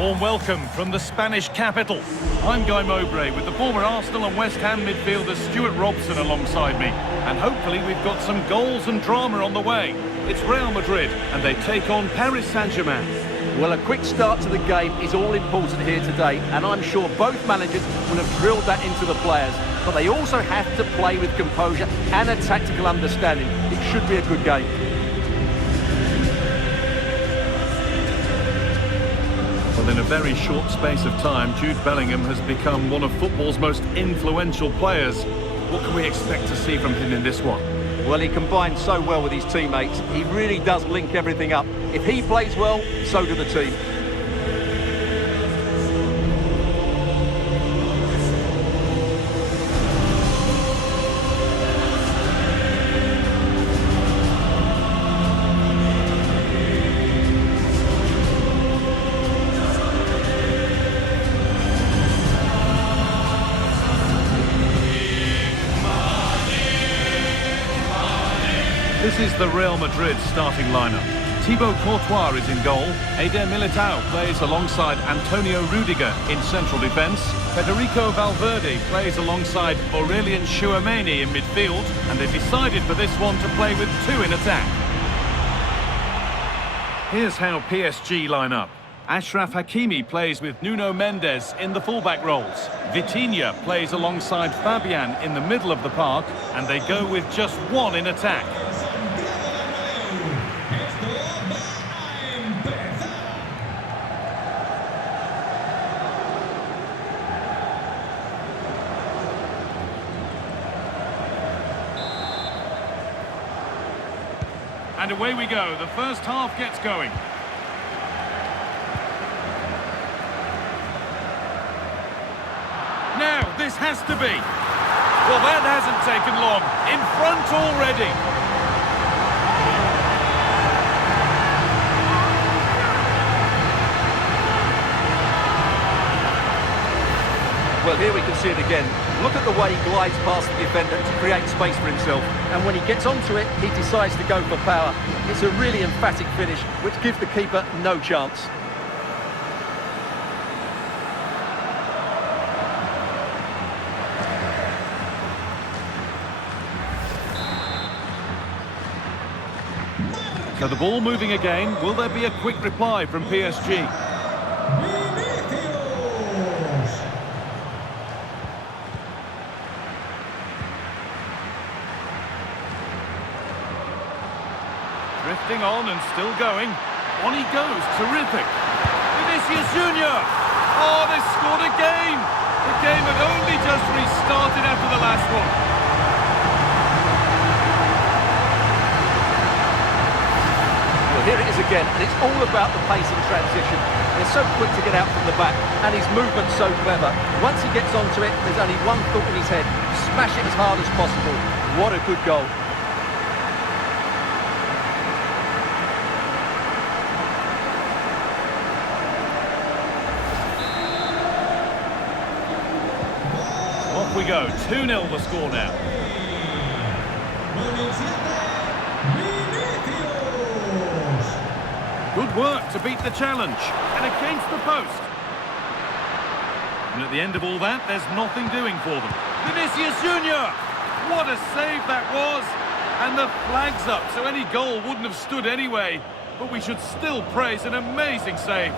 Warm welcome from the Spanish capital. I'm Guy Mowbray with the former Arsenal and West Ham midfielder Stuart Robson alongside me. And hopefully we've got some goals and drama on the way. It's Real Madrid and they take on Paris Saint-Germain. Well, a quick start to the game is all important here today, and I'm sure both managers will have drilled that into the players. But they also have to play with composure and a tactical understanding. It should be a good game. Well, in a very short space of time, Jude Bellingham has become one of football's most influential players. What can we expect to see from him in this one? Well, he combines so well with his teammates. He really does link everything up. If he plays well, so do the team. This is the Real Madrid starting lineup. Thibaut Courtois is in goal. Eder Militao plays alongside Antonio Rudiger in central defence. Federico Valverde plays alongside Aurelien Tchouameni in midfield. And they've decided for this one to play with two in attack. Here's how PSG line up. Achraf Hakimi plays with Nuno Mendes in the fullback roles. Vitinha plays alongside Fabian in the middle of the park. And they go with just one in attack. And away we go. The first half gets going. Now, this has to be. Well, that hasn't taken long. In front already. Well, here we can see it again. Look at the way he glides past the defender to create space for himself. And when he gets onto it, he decides to go for power. It's a really emphatic finish, which gives the keeper no chance. So the ball moving again. Will there be a quick reply from PSG? Drifting on and still going. On he goes, terrific. Vinicius Junior. Oh, they scored again. The game had only just restarted after the last one. Well, here it is again, and it's all about the pace in transition. They're so quick to get out from the back, and his movement's so clever. Once he gets onto it, there's only one thought in his head. Smash it as hard as possible. What a good goal. Off we go, 2-0 the score now. Good work to beat the challenge, and against the post. And at the end of all that, there's nothing doing for them. Vinicius Junior! What a save that was! And the flag's up, so any goal wouldn't have stood anyway. But we should still praise an amazing save.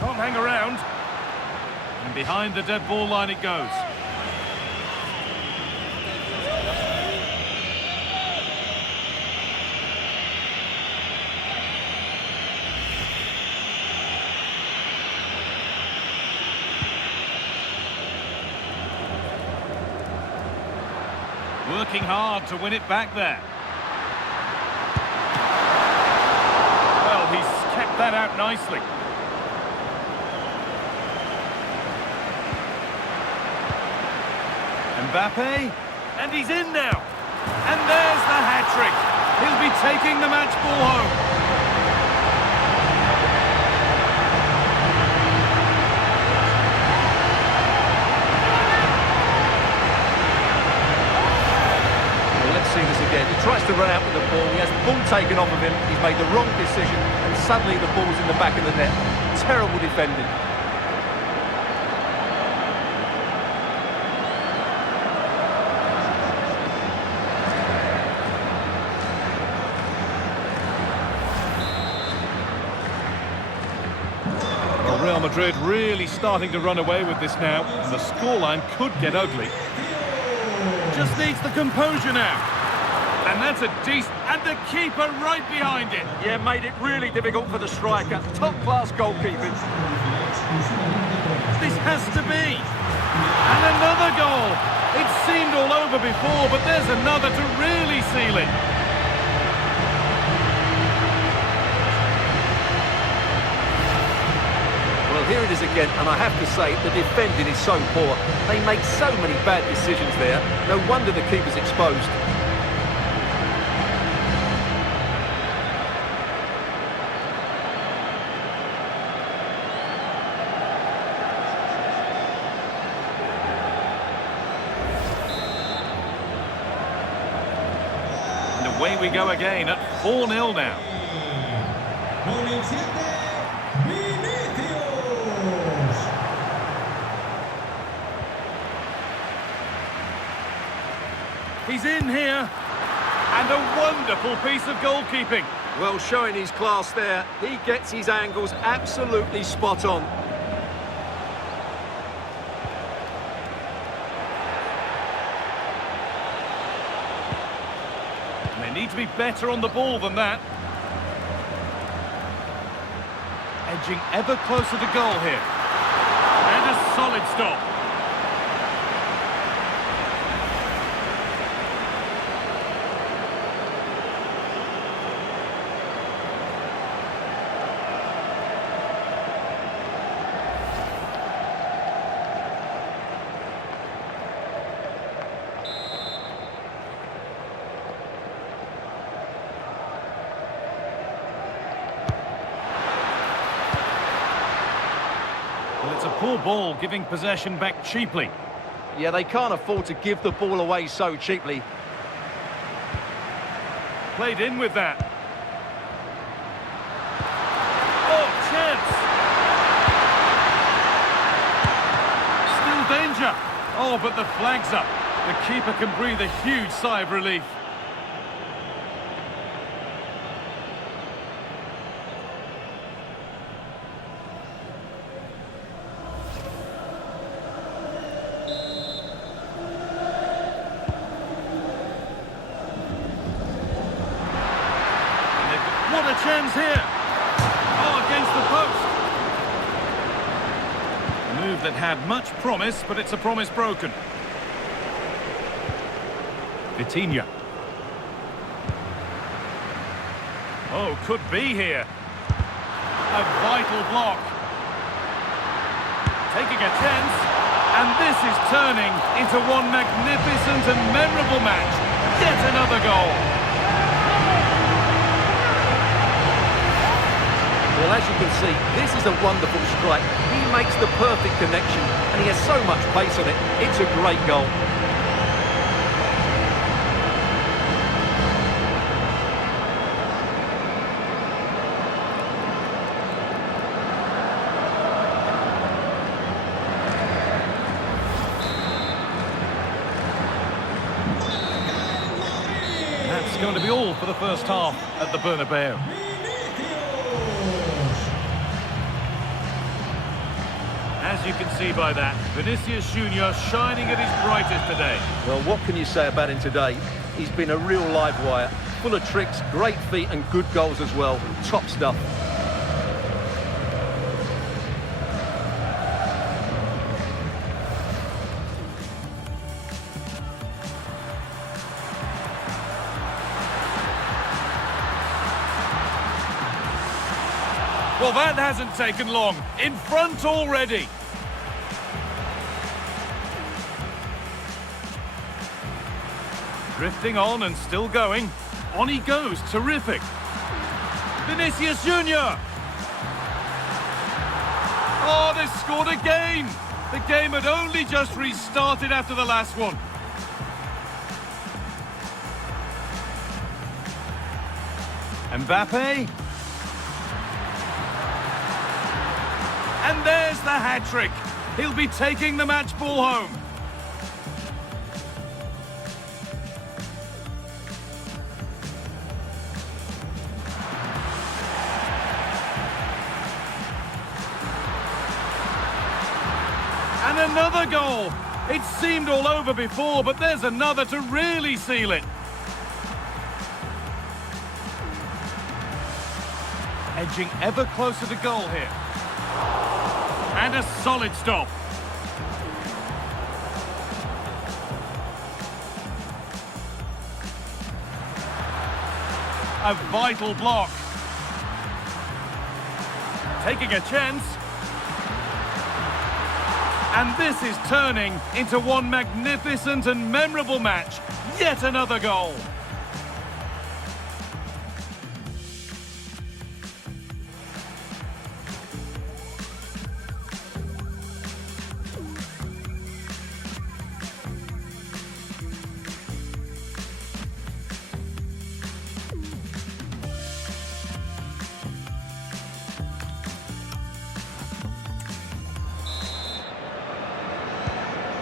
Can't hang around. And behind the dead ball line it goes. Working hard to win it back there. Well, he's kept that out nicely. Mbappe, and he's in now. And there's the hat-trick. He'll be taking the match ball home. run out with the ball. He has the ball taken off of him. He's made the wrong decision, and suddenly the ball's in the back of the net. Terrible defending. Real Madrid really starting to run away with this now, and the scoreline could get ugly. Just needs the composure now. And that's a decent... And the keeper right behind it. Yeah, made it really difficult for the striker. Top-class goalkeeping. This has to be. And another goal. It seemed all over before, but there's another to really seal it. Well, here it is again, and I have to say, the defending is so poor. They make so many bad decisions there. No wonder the keeper's exposed. And away we go again at 4-0 now. He's in here, and a wonderful piece of goalkeeping. Well, showing his class there. He gets his angles absolutely spot on. And they need to be better on the ball than that. Edging ever closer to goal here. And a solid stop. Well, it's a poor ball, giving possession back cheaply. Yeah, they can't afford to give the ball away so cheaply. Played in with that. Oh, chance! Still danger. Oh, but the flag's up. The keeper can breathe a huge sigh of relief. What a chance here! Oh, against the post. A move that had much promise, but it's a promise broken. Vitinha. Oh, could be here. A vital block. Taking a chance, and this is turning into one magnificent and memorable match. Yet another goal. Well, as you can see, this is a wonderful strike. He makes the perfect connection, and he has so much pace on it. It's a great goal. That's going to be all for the first half at the Bernabéu. As you can see by that, Vinicius Junior shining at his brightest today. Well, what can you say about him today? He's been a real live wire, full of tricks, great feet and good goals as well. Top stuff. Well, that hasn't taken long. In front already. Drifting on and still going. On he goes. Terrific. Vinicius Junior. Oh, they scored again. The game had only just restarted after the last one. Mbappe. And there's the hat-trick. He'll be taking the match ball home. And another goal. It seemed all over before, but there's another to really seal it. Edging ever closer to goal here. And a solid stop. A vital block. Taking a chance. And this is turning into one magnificent and memorable match. Yet another goal.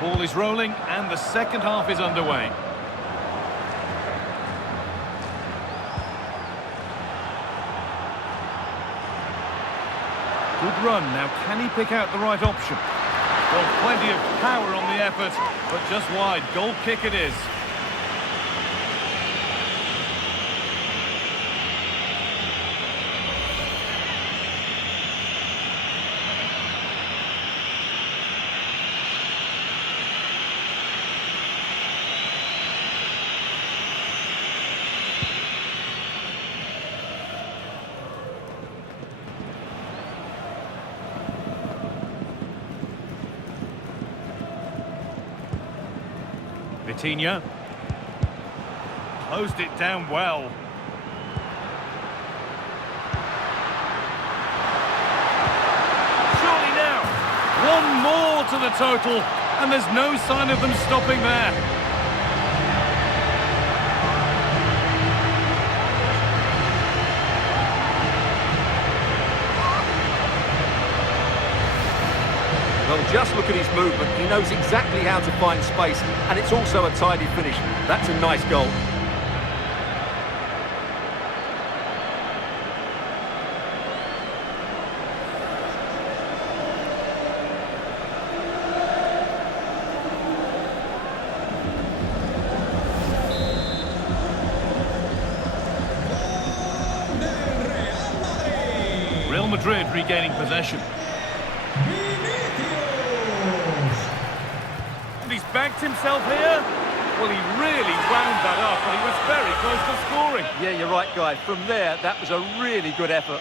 Ball is rolling and the second half is underway. Good run. Now can he pick out the right option? Well, plenty of power on the effort, but just wide. Goal kick it is. Vitinha closed it down well. Surely now, one more to the total, and there's no sign of them stopping there. Well, just look at his movement. He knows exactly how to find space, and it's also a tidy finish. That's a nice goal. Real Madrid regaining possession. He's backed himself here. Well, he really wound that up, and he was very close to scoring. Yeah, you're right, Guy. From there, that was a really good effort.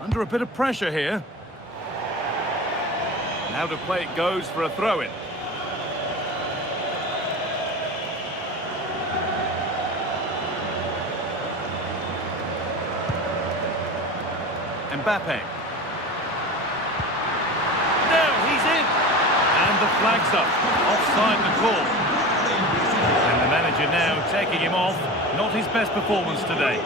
Under a bit of pressure here. Now to play it goes for a throw-in. Mbappe. Now he's in. And the flag's up. Offside the call. And the manager now taking him off. Not his best performance today.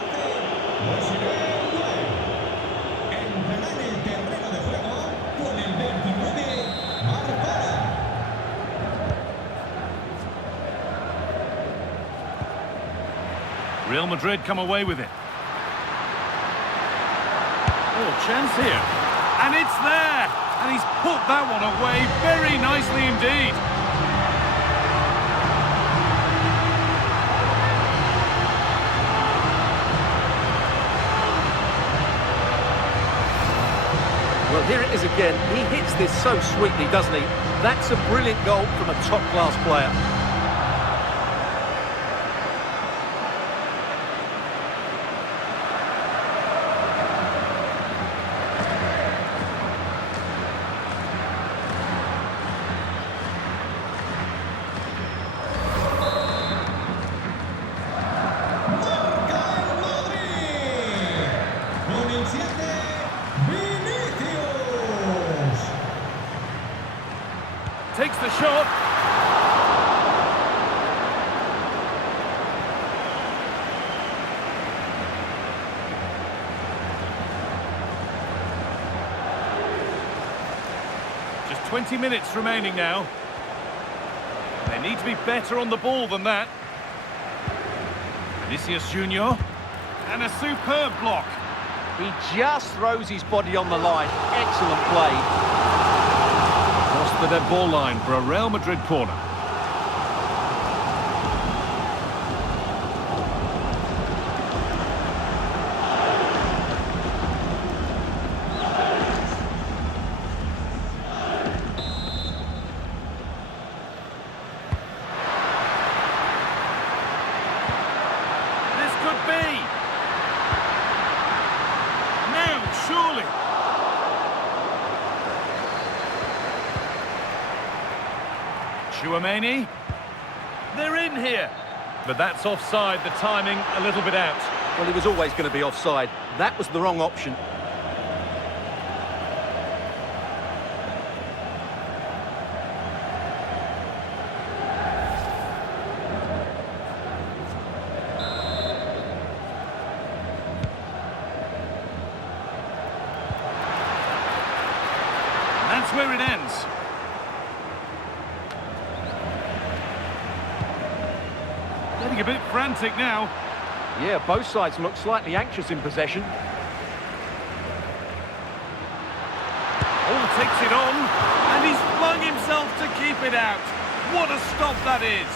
Real Madrid come away with it. Oh, chance here. And it's there! And he's put that one away very nicely indeed. Well, here it is again. He hits this so sweetly, doesn't he? That's a brilliant goal from a top-class player. 20 minutes remaining now. They need to be better on the ball than that. Vinicius Junior. And a superb block. He just throws his body on the line. Excellent play. Crossed the dead ball line for a Real Madrid corner. This could be. Now, surely. Chouameni. They're in here. But that's offside, the timing a little bit out. Well, he was always going to be offside. That was the wrong option. And that's where it ends. Getting a bit frantic now. Yeah, both sides look slightly anxious in possession. Oh, takes it on. And he's flung himself to keep it out. What a stop that is.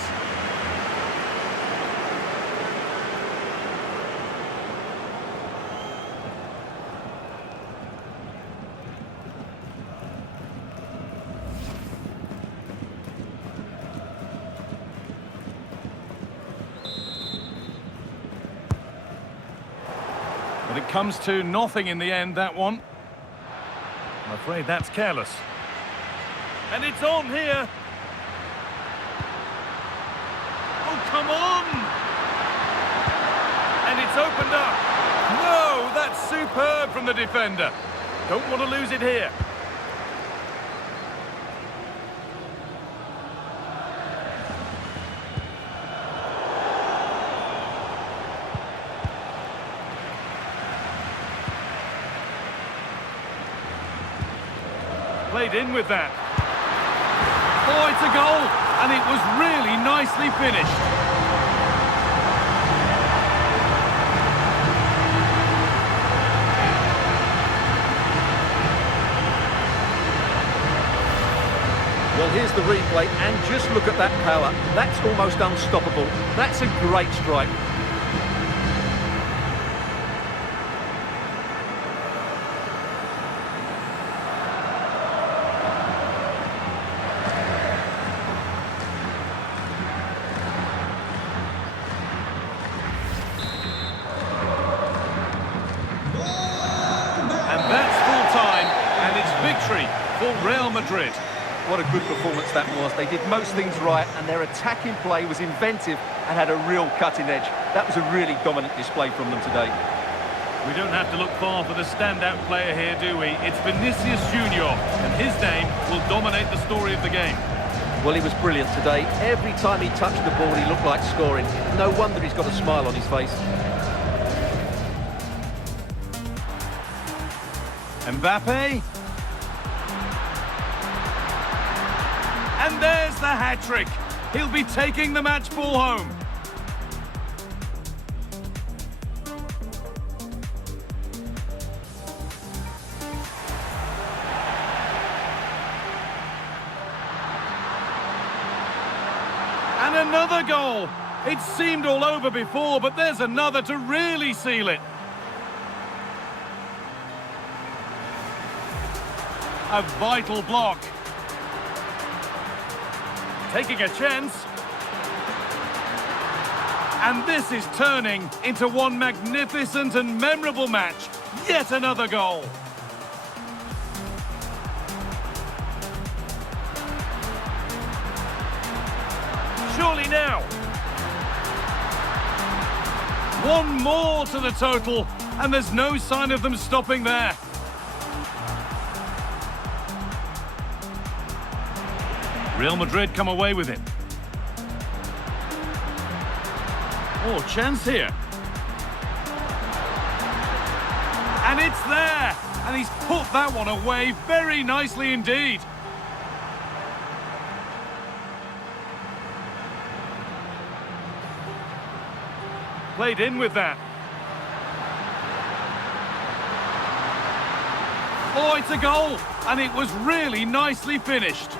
But it comes to nothing in the end, that one. I'm afraid that's careless. And it's on here. Oh, come on! And it's opened up. No, that's superb from the defender. Don't want to lose it here. Played in with that. Oh, it's a goal, and it was really nicely finished. Well, here's the replay, and just look at that power. That's almost unstoppable. That's a great strike. And that's full time, and it's victory for Real Madrid. What a good performance that was. They did most things right, and their attacking play was inventive and had a real cutting edge. That was a really dominant display from them today. We don't have to look far for the standout player here, do we? It's Vinicius Junior, and his name will dominate the story of the game. Well, he was brilliant today. Every time he touched the ball, he looked like scoring. No wonder he's got a smile on his face. Mbappe. And there's the hat-trick. He'll be taking the match ball home. And another goal. It seemed all over before, but there's another to really seal it. A vital block. Taking a chance. And this is turning into one magnificent and memorable match. Yet another goal. Surely now. One more to the total, and there's no sign of them stopping there. Real Madrid come away with it. Oh, chance here. And it's there. And he's put that one away very nicely indeed. played in with that. Oh, it's a goal, and it was really nicely finished.